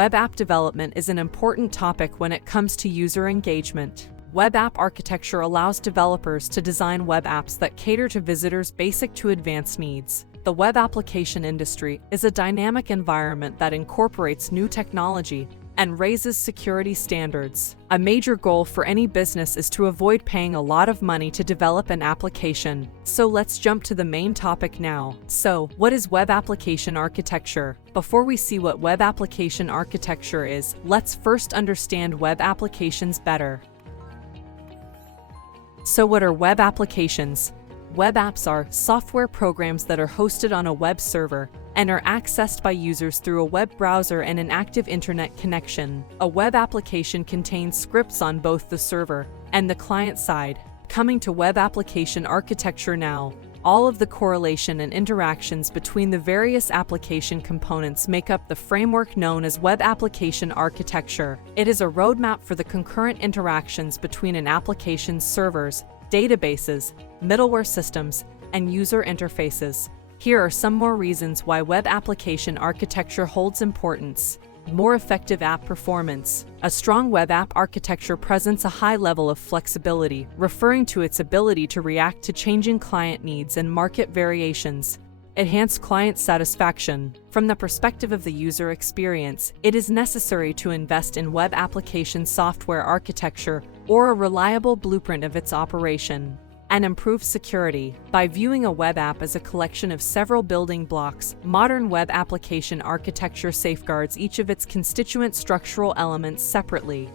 Web app development is an important topic when it comes to user engagement. Web app architecture allows developers to design web apps that cater to visitors' basic to advanced needs. The web application industry is a dynamic environment that incorporates new technology and raises security standards. A major goal for any business is to avoid paying a lot of money to develop an application. So let's jump to the main topic now. So, what is web application architecture? Before we see what web application architecture is, let's first understand web applications better. So what are web applications? Web apps are software programs that are hosted on a web server and are accessed by users through a web browser and an active internet connection. A web application contains scripts on both the server and the client side. Coming to web application architecture now. All of the correlation and interactions between the various application components make up the framework known as web application architecture. It is a roadmap for the concurrent interactions between an application's servers, databases, middleware systems, and user interfaces. Here are some more reasons why web application architecture holds importance. More effective app performance. A strong web app architecture presents a high level of flexibility, referring to its ability to react to changing client needs and market variations. Enhanced client satisfaction. From the perspective of the user experience, it is necessary to invest in web application software architecture or a reliable blueprint of its operation. And improve security. By viewing a web app as a collection of several building blocks, modern web application architecture safeguards each of its constituent structural elements separately.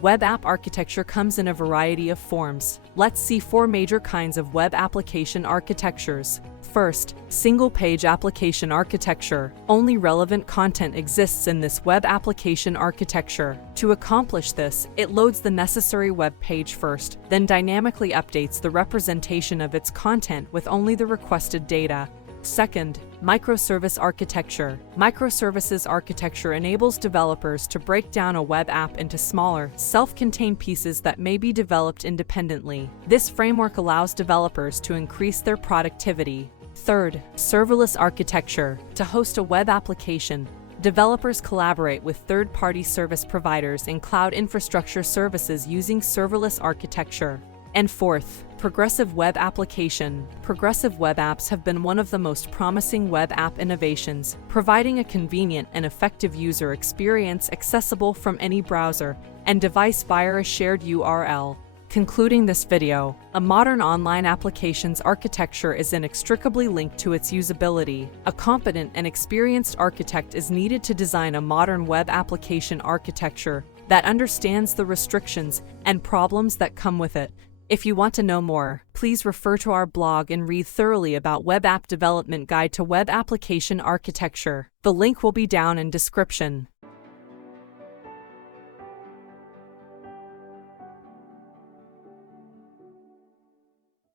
Web app architecture comes in a variety of forms. Let's see 4 major kinds of web application architectures. First, single-page application architecture. Only relevant content exists in this web application architecture. To accomplish this, it loads the necessary web page first, then dynamically updates the representation of its content with only the requested data. Second, microservice architecture. Microservices architecture enables developers to break down a web app into smaller, self-contained pieces that may be developed independently. This framework allows developers to increase their productivity. Third, serverless architecture. To host a web application, developers collaborate with third-party service providers and cloud infrastructure services using serverless architecture. And fourth, progressive web application. Progressive web apps have been one of the most promising web app innovations, providing a convenient and effective user experience accessible from any browser and device via a shared URL. Concluding this video, a modern online applications architecture is inextricably linked to its usability. A competent and experienced architect is needed to design a modern web application architecture that understands the restrictions and problems that come with it. If you want to know more, please refer to our blog and read thoroughly about Web App Development Guide to Web Application Architecture. The link will be down in description.